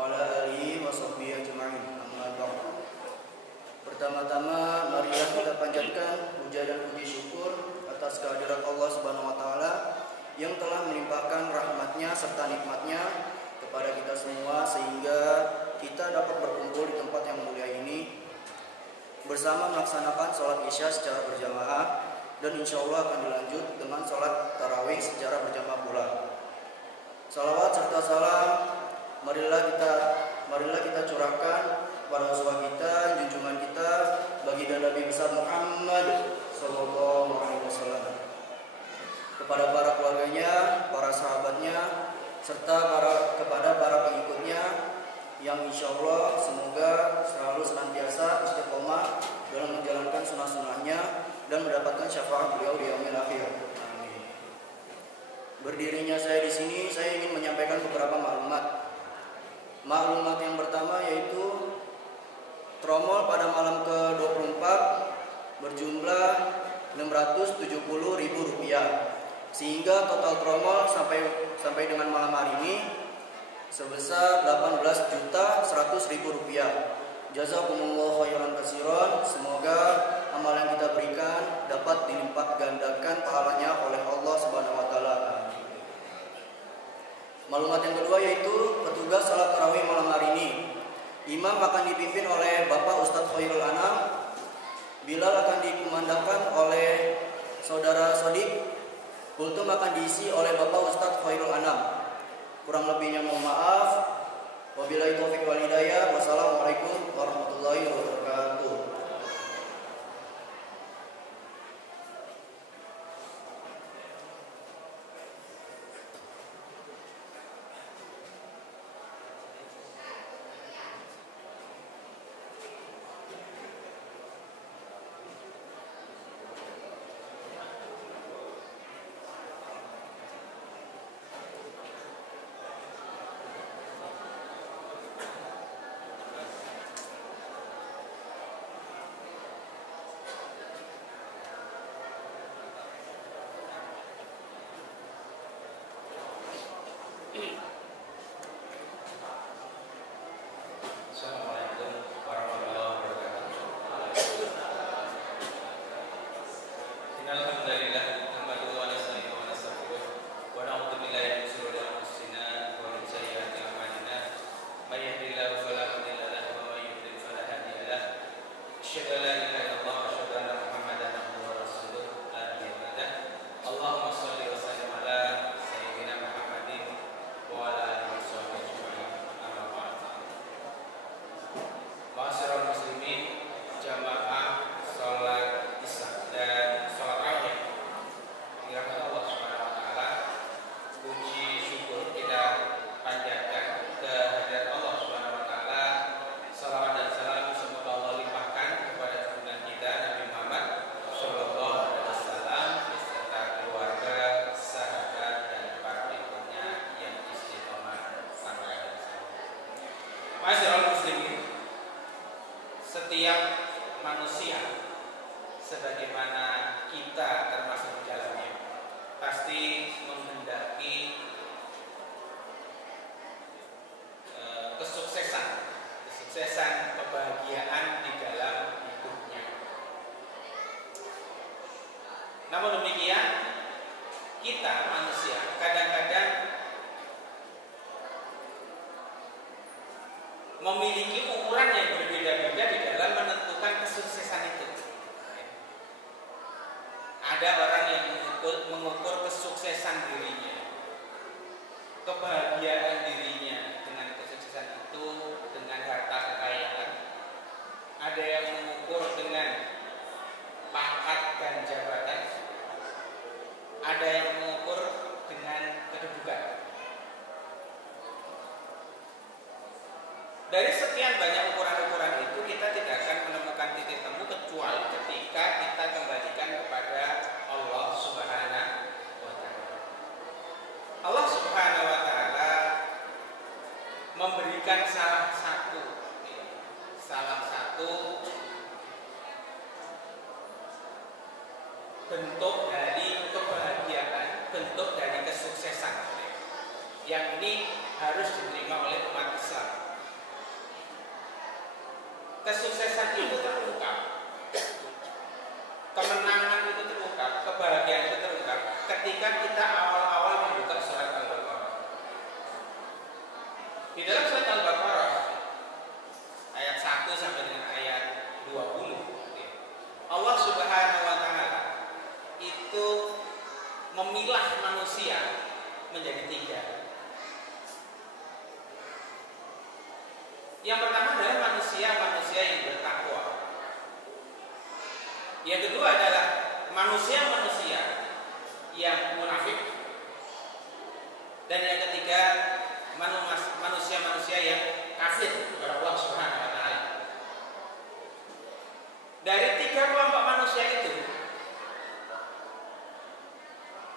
wa ala alihi wa sahbihi ajma'in. Amma ba'd. Pertama-tama marilah kita panjatkan puja dan puji syukur atas kehadirat Allah Subhanahu wa taala yang telah melimpahkan rahmatnya serta nikmatnya kepada kita semua sehingga kita dapat berkumpul di tempat yang mulia ini bersama melaksanakan sholat isya secara berjamaah dan insya Allah akan dilanjut dengan sholat tarawih secara berjamaah pula. Salawat serta salam marilah kita curahkan pada uswah kita, junjungan kita, baginda Nabi besar Muhammad sallallahu alaihi wasallam, kepada para keluarganya, para sahabatnya, serta kepada para pengikutnya yang insya Allah semoga selalu senantiasa istiqomah dalam menjalankan sunnah-sunnahnya dan mendapatkan syafaat beliau di yaumil akhir. Amin. Berdirinya saya di sini, saya ingin menyampaikan beberapa maklumat. Maklumat yang pertama yaitu tromol pada malam ke-24 berjumlah Rp670.000, sehingga total tromol sampai dengan malam hari ini sebesar Rp18.100.000. Jazakumullah khairan katsiran. Semoga amal yang kita berikan dapat dilipat gandakan pahalanya oleh Allah Subhanahu wa taala. Maklumat yang kedua yaitu petugas salat tarawih malam hari ini. Imam akan dipimpin oleh Bapak Ustadz Khairul Anam. Bilal akan dikumandangkan oleh Saudara Sodik. Kultum akan diisi oleh Bapak Ustadz Khairul Anam. Kurang lebihnya mohon maaf. Wabillahi taufiq wal hidayah. Wassalamualaikum warahmatullahi wabarakatuh. Setiap manusia, sebagaimana kita termasuk di dalamnya, pasti menghendaki kesuksesan, kebahagiaan di dalam hidupnya. Namun demikian, kita manusia kadang-kadang memiliki ukuran yang berbeda-beda di dalam menentukan kesuksesan itu. Ada orang yang mengukur kesuksesan dirinya, kebahagiaan dirinya dengan kesuksesan itu dengan harta kekayaan. Ada yang mengukur dengan pangkat dan jabatan. Ada yang mengukur dengan kedudukan. Dari sekian banyak ukuran-ukuran itu, kita tidak akan menemukan titik temu kecuali ketika kita kembalikan kepada Allah Subhanahu wa taala. Allah Subhanahu wa taala memberikan salah satu bentuk dari kebahagiaan, bentuk dari kesuksesan yang ini harus diterima oleh umat Islam. Di dalam surat Al-Baqarah ayat 1 sampai dengan ayat 20, Allah Subhanahu wa taala itu memilah manusia menjadi 3. Yang pertama adalah manusia yang bertakwa. Yang kedua adalah manusia-manusia yang munafik. Dan yang ketiga manusia-manusia yang kafir kepada Allah Subhanahu wa taala. Dari 3 kelompok manusia itu,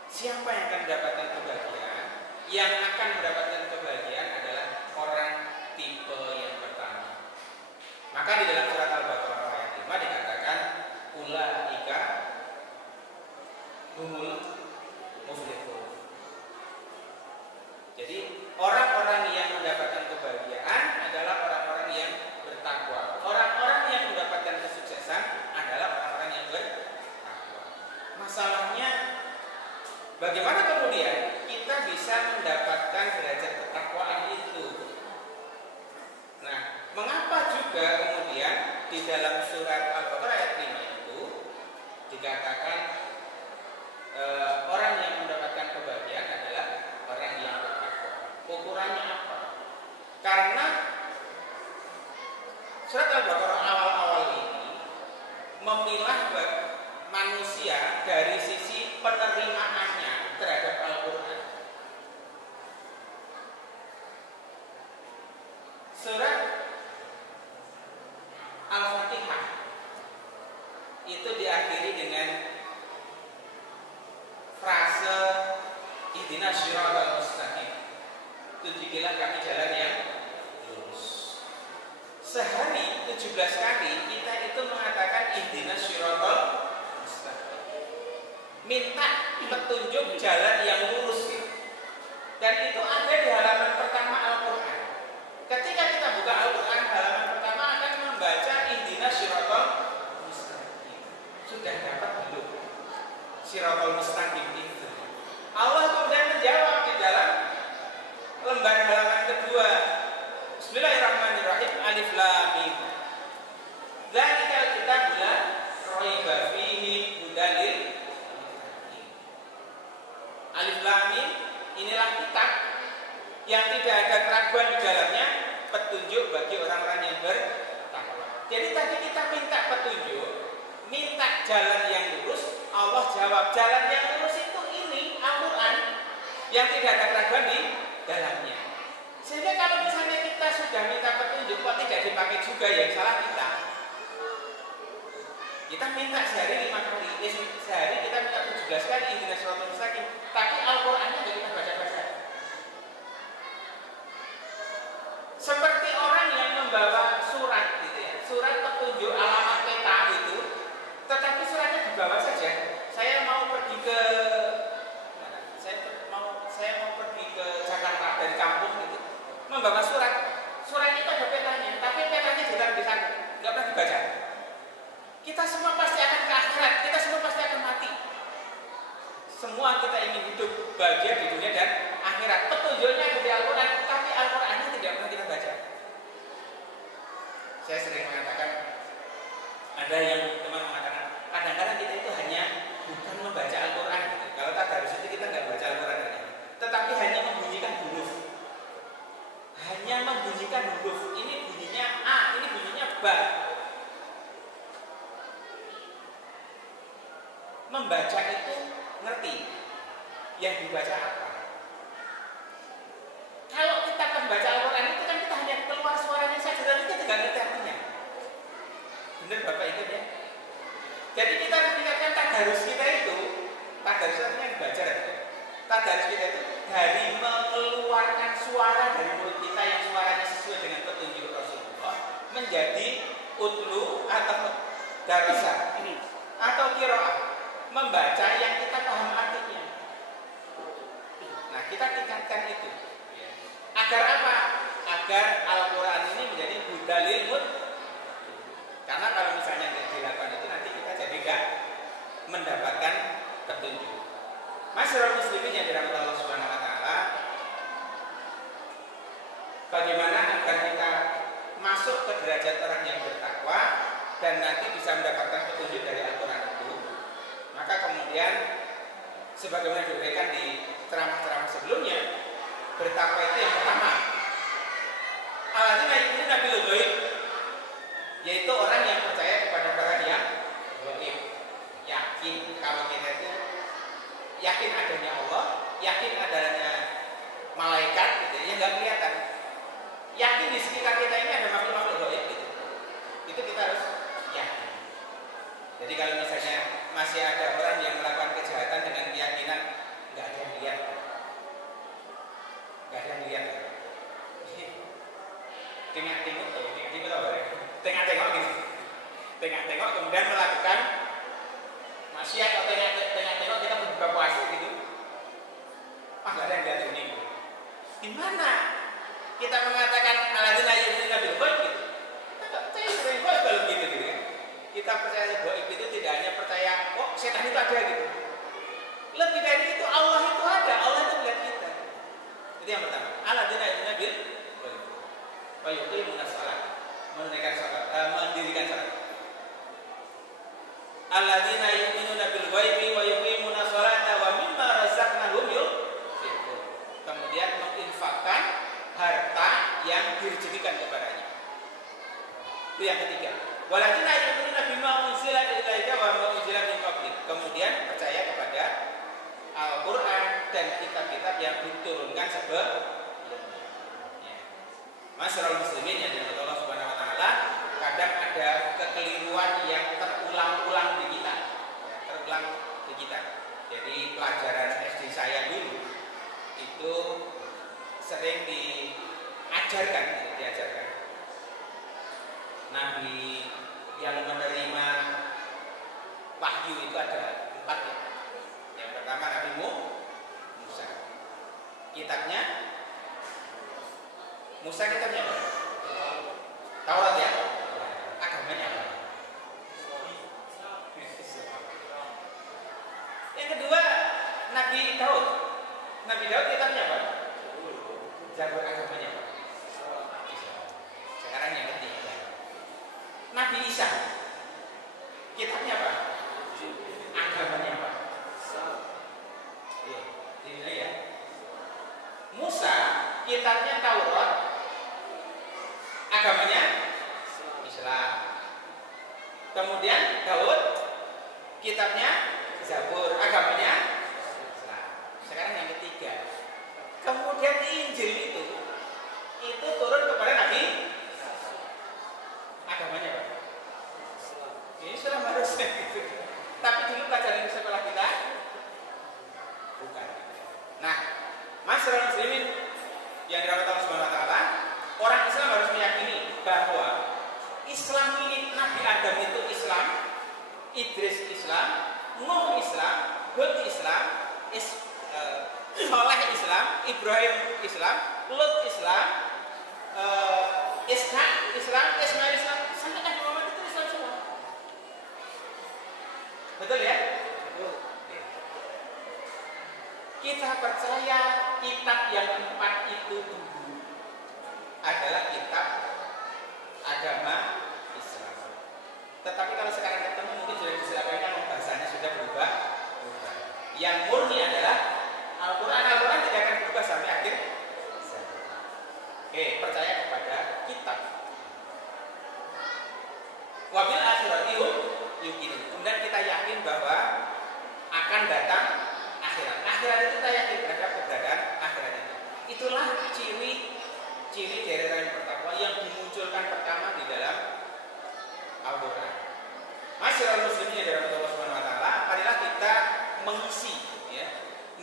siapa yang akan mendapatkan kebahagiaan? Yang akan mendapatkan kebahagiaan adalah orang tipe yang pertama. Maka di dalam surat Al-Baqarah ayat 5 dikatakan ulaika humul muflihun. Jadi orang-orang yang mendapatkan kebahagiaan adalah orang-orang yang bertakwa. Orang-orang yang mendapatkan kesuksesan adalah orang-orang yang bertakwa. Masalahnya bagaimana kemudian kita bisa mendapatkan derajat ketakwaan itu? Nah, mengapa juga kemudian di dalam surat Al-Baqarah ayat 5 itu dikatakan orang yang mendapatkan kebahagiaan adalah orang yang bertakwa? Ukurannya apa? Karena surat Al-Baqarah awal-awal ini memilah manusia dari sisi penerimaannya terhadap Al-Quran. Surat Al-Fatihah itu diakhiri dengan frase ihdinas siratal mustaqim, tunjukilah kami jalan yang lurus. Sehari 17 kali kita itu mengatakan ihdinas siratal mustaqim, minta petunjuk jalan yang lurus. Dan itu ada di halaman pertama Al-Quran. Ketika kita buka Al-Quran, halaman pertama akan membaca ihdinas siratal mustaqim. Sudah dapat belum siratal mustaqim itu? Allah kemudian menjawab di dalam lembar halaman kedua, Bismillahirrahmanirrahim, Alif Lam Mim. Dzalikal kitabul la raiba fihi hudal lil muttaqin. Alif Lam Mim, inilah kitab yang tidak ada keraguan di dalamnya, petunjuk bagi orang-orang yang bertakwa. Jadi tadi kita minta petunjuk, minta jalan yang lurus, Allah jawab jalan yang lurus itu ini Al-Quran yang tidak ada keraguan di dalamnya. Sehingga kalau misalnya kita sudah minta petunjuk kok tidak dipakai juga, yang salah kita. Kita minta sehari 5 kali, sehari kita minta 17 kali ihdinas siratal mustaqim, tapi Al-Qurannya tidak kita baca-baca. Seperti orang yang membawa surat gitu ya, surat petunjuk alamat peta itu, tetapi suratnya dibawa saja. Saya mau pergi ke Jakarta dari kampung gitu, membawa surat. Surat itu ada petanya, tapi petanya ditaruh di sana, nggak pernah dibaca. Kita semua pasti akan ke akhirat, kita semua pasti akan mati. Semua kita ingin hidup bahagia di dunia dan akhirat. Petunjuknya ada di Al-Quran, tapi Al-Qurannya tidak pernah kita baca. Saya sering mengatakan, ada yang teman mengatakan, kadang-kadang kita itu hanya bukan membaca Al-Quran gitu. Kalau tadarus itu kita nggak baca Al-Quran gitu, tetapi hanya membunyikan huruf. Hanya membunyikan huruf. Ini bunyinya A, ini bunyinya Ba. Membaca itu ngerti yang dibaca apa. Kalau kita membaca Al-Quran itu kan kita hanya keluar suaranya saja, dan kita tidak ngerti artinya. Benar Bapak ikut ya? Jadi kita mengingatkan tadarus kita itu, tadarus artinya dibaca. Tadarus kita itu dari mengeluarkan suara dari mulut kita yang suaranya sesuai dengan petunjuk Rasulullah menjadi utlu atau darasa atau qiraah, membaca yang kita paham artinya. Nah, kita tingkatkan itu. Agar apa? Agar Al-Quran ini menjadi hudalil muttaqin. Karena kalau misalnya tidak dilakukan itu, nanti kita jadi tidak mendapatkan petunjuk. Masyarakat muslimin yang dirahmati Allah Subhanahu wa taala, bagaimana agar kita masuk ke derajat orang yang bertakwa dan nanti bisa mendapatkan petunjuk dari Al-Quran itu. Maka kemudian sebagaimana diberikan di ceramah-ceramah sebelumnya, bertakwa itu yang pertama, alladzina yu'minuna bil ghaib, yaitu orang yang percaya kepada barang yang gaib. Yakin kalau kita itu yakin adanya Allah, yakin adanya malaikat gitu, yang nggak kelihatan. Yakin di sekitar kita ini ada makhluk-makhluk gaib gitu. Itu kita harus yakin. Jadi kalau misalnya masih ada orang yang melakukan kejahatan dengan keyakinan nggak ada yang lihat, nggak ada yang lihat. Tengok-tengok gitu. Tengok kemudian melakukan maksiat atau tengok kita berbuka puasa gitu. Nggak ada yang lihat ini. Gimana kita mengatakan alladzina yu'minuna bil ghaib gitu? Kita nggak percaya dengan ghaib kalau gitu kan? Kita percaya ghaib itu tidak hanya percaya setan itu ada gitu. Lebih dari itu Allah itu ada, Allah itu melihat kita. Itu yang pertama. Alladzina yu'minuna bil ghaib. Wa yuqimuna shalah, menunaikan salat, mendirikan salat. Alladzina yu'minuna bil ghaibi wa yuqimuna sholata wa mimma razaqnahum yunfiqun. Kemudian menginfakkan harta yang direzekikan kepadanya. Itu yang ketiga. Walladzina yu'minuna bima unzila ilaika wa ma unzila min qablik. Kemudian percaya kepada Al-Qur'an dan kitab-kitab yang diturunkan sebelumnya. Masyarul muslimin yang dirahmati Allah Subhanahu wa taala, kadang ada kekeliruan yang terulang-ulang di kita. Terulang di kita. Jadi pelajaran SD saya dulu itu sering diajarkan. Nabi yang menerima wahyu itu ada 4 ya. Yang pertama Nabi Musa. Kitabnya Musa kitabnya apa? Taurat ya. Agamanya apa? Yang kedua Nabi Daud. Nabi Daud kitabnya apa? Zabur. Agamanya apa? Sekarang yang ketiga Nabi Isa. Kitabnya apa? Agamanya apa? Ini ya. Musa kitabnya Taurat, agamanya Islam. Kemudian Daud kitabnya Zabur, agamanya Islam. Sekarang yang ketiga. Kemudian Injil itu turun kepada Nabi, agamanya apa? Islam harusnya gitu. Tapi dulu pelajaran di sekolah kita bukan. Nah, masyarakat muslimin yang dirahmati Allah Subhanahu wa taala, orang Islam harus meyakini bahwa Islam ini Nabi Adam itu Islam, Idris Islam, Nuh Islam, Hud Islam, Saleh Islam, Ibrahim Islam, Lut Islam, Ishak Islam, Ismail Islam, sampai Nabi Muhammad itu Islam semua. Betul ya? Kita percaya kitab yang 4 itu dulu adalah kitab agama Islam. Tetapi kalau sekarang ketemu mungkin sudah disilakan bahasanya sudah berubah. Yang murni adalah Al-Quran. Al-Quran tidak akan berubah sampai akhir. Oke, percaya kepada kitab. Wabil akhirati yuqin. Kemudian kita yakin bahwa akan datang akhirat. Akhirat itu kita yakin terhadap keberadaan akhirat itu. Itulah ciri dari orang yang bertakwa yang dimunculkan pertama di dalam Al-Quran. Masyarakat muslimin yang dirahmati Allah Subhanahu wa taala, marilah kita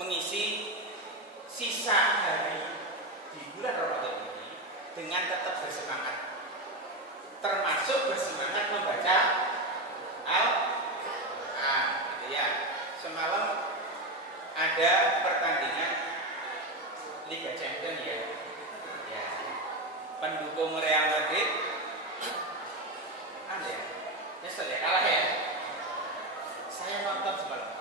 mengisi sisa hari di bulan Ramadan ini dengan tetap bersemangat. Termasuk bersemangat membaca Al-Quran, gitu ya. Semalam ada pertandingan Liga Champions ya. Pendukung Real Madrid nyesel ya, kalah ya. Saya nonton semalam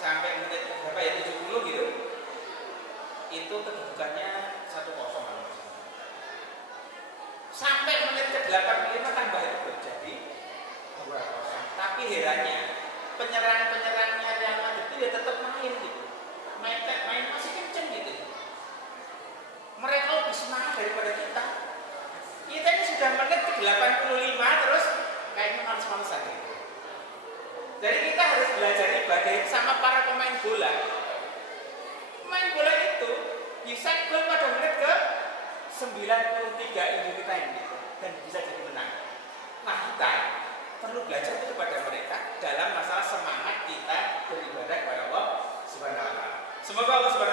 sampai menit berapa ya, 70 gitu. Itu kedudukannya 1-0. sampai menit ke-85 tambah itu jadi 2-0. Tapi herannya penyerang-penyerangnya Real Madrid itu ya tetap main gitu. Main masih kenceng gitu. Mereka lebih semangat daripada kita. Kita ini sudah menit ke-85 terus kayaknya males-malesan gitu. Jadi kita harus belajar ibadah sama para pemain bola. Pemain bola itu bisa gol pada menit ke 93 Injury time gitu, dan bisa jadi menang. Nah kita perlu belajar itu kepada mereka dalam masalah semangat kita beribadah kepada Allah Subhanahu wa Ta'ala. Semoga Allah Subhanahu